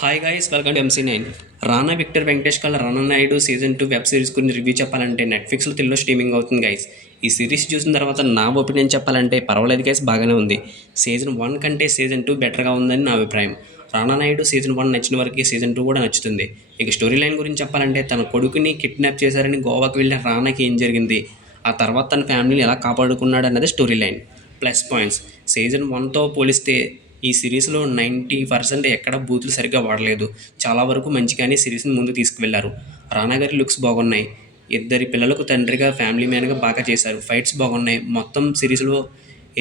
Hi guys, welcome to MC9. Rana Victor Venkatesh కల Rana Naidu season 2 web series గురించి review చెప్పాలంటే నెట్ఫ్లిక్స్లో తెలుగులో స్ట్రీమింగ్ అవుతుంది గైస్. ఈ సిరీస్ చూసిన తర్వాత నా ఒపీనియన్ చెప్పాలంటే పర్వాలేదు గైస్, బాగానే ఉంది. సీజన్ 1 కంటే సీజన్ 2 బెటర్గా ఉందని నా అభిప్రాయం. రానా నాయుడు సీజన్ 1 నచ్చిన వరకు సీజన్ 2 కూడా నచ్చుతుంది. ఇక స్టోరీ లైన్ గురించి చెప్పాలంటే తన కొడుకుని కిడ్నాప్ చేశారని గోవాకి వెళ్ళిన రానాకి ఏం జరిగింది, ఆ తర్వాత తన ఫ్యామిలీని ఎలా కాపాడుకున్నాడు అన్నది story line. Plus points, season 1తో పోలిస్తే ఈ సిరీస్లో 90% ఎక్కడ బూతులు సరిగ్గా వాడలేదు. చాలా వరకు మంచిగానే సిరీస్ని ముందు తీసుకువెళ్లారు. రానా గారి లుక్స్ బాగున్నాయి. ఇద్దరి పిల్లలకు తండ్రిగా, ఫ్యామిలీ మ్యాన్గా బాగా చేశారు. ఫైట్స్ బాగున్నాయి. మొత్తం సిరీస్లో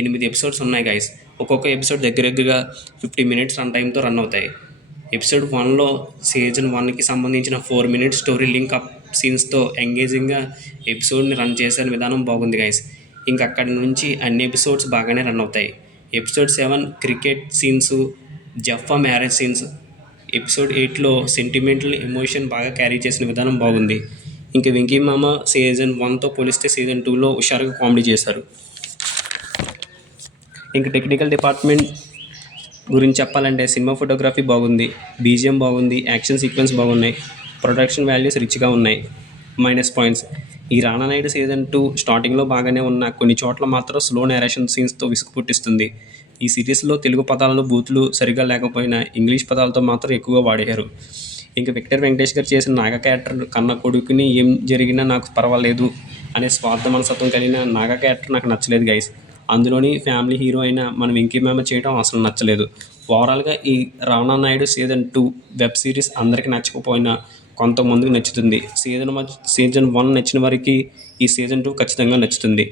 8 ఎపిసోడ్స్ ఉన్నాయి గైస్. ఒక్కొక్క ఎపిసోడ్ దగ్గరగా 50 మినిట్స్ రన్ టైంతో రన్ అవుతాయి. ఎపిసోడ్ 1లో సీజన్ 1కి సంబంధించిన 4 మినిట్స్ స్టోరీ లింక్ అప్ సీన్స్తో ఎంగేజింగ్గా ఎపిసోడ్ని రన్ చేసిన విధానం బాగుంది గైస్. ఇంక అక్కడి నుంచి అన్ని ఎపిసోడ్స్ బాగానే రన్ అవుతాయి. ఎపిసోడ్ 7 క్రికెట్ సీన్స్, జఫ్ఫా మ్యారేజ్ సీన్స్. ఎపిసోడ్ 8లో సెంటిమెంటల్ ఎమోషన్ బాగా క్యారీ చేసిన విధానం బాగుంది. ఇంక వెంకీ మామ సీజన్ 1తో పోలిస్తే సీజన్ 2లో హుషారుగా కామెడీ చేశారు. ఇంక టెక్నికల్ డిపార్ట్మెంట్ గురించి చెప్పాలంటే సినిమా ఫోటోగ్రఫీ బాగుంది, బీజిఎం బాగుంది, యాక్షన్ సీక్వెన్స్ బాగున్నాయి, ప్రొడక్షన్ వాల్యూస్ రిచ్గా ఉన్నాయి. మైనస్ పాయింట్స్, ఈ రానా నాయుడు సీజన్ 2 స్టార్టింగ్లో బాగానే ఉన్న కొన్ని చోట్ల మాత్రం స్లో నేరేషన్ సీన్స్తో విసుగు పుట్టిస్తుంది. ఈ సిరీస్లో తెలుగు పదాలలో బూతులు సరిగా లేకపోయినా ఇంగ్లీష్ పదాలతో మాత్రం ఎక్కువగా వాడారు. ఇంకా విక్టర్ వెంకటేష్ గారు చేసిన నాగా క్యారెక్టర్, కన్న కొడుకుని ఏం జరిగినా నాకు పర్వాలేదు అనే స్వార్థ మనస్తత్వం కలిగిన నాగా క్యారెక్టర్ నాకు నచ్చలేదు గైస్. అందులోని ఫ్యామిలీ హీరో అయిన మన వెంకీ మామ చేయడం అసలు నచ్చలేదు. ఓవరాల్గా ఈ రానా నాయుడు సీజన్ 2 వెబ్ సిరీస్ అందరికీ నచ్చకపోయినా కొంతమందికి నచ్చుతుంది. సీజన్ 1 నచ్చిన వారికి ఈ సీజన్ 2 ఖచ్చితంగా నచ్చుతుంది.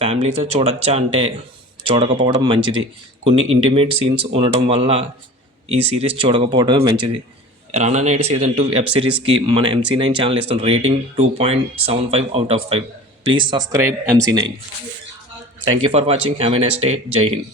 ఫ్యామిలీతో చూడొచ్చా అంటే చూడకపోవడం మంచిది. కొన్ని ఇంటిమేట్ సీన్స్ ఉండటం వల్ల ఈ సిరీస్ చూడకపోవడమే మంచిది. రానా నాయుడు సీజన్ 2 వెబ్ సిరీస్కి మన MC9 ఛానల్ ఇస్తున్న rating 2.75/5. Please subscribe MC9. Thank you for watching. Have a nice day. జై హింద్.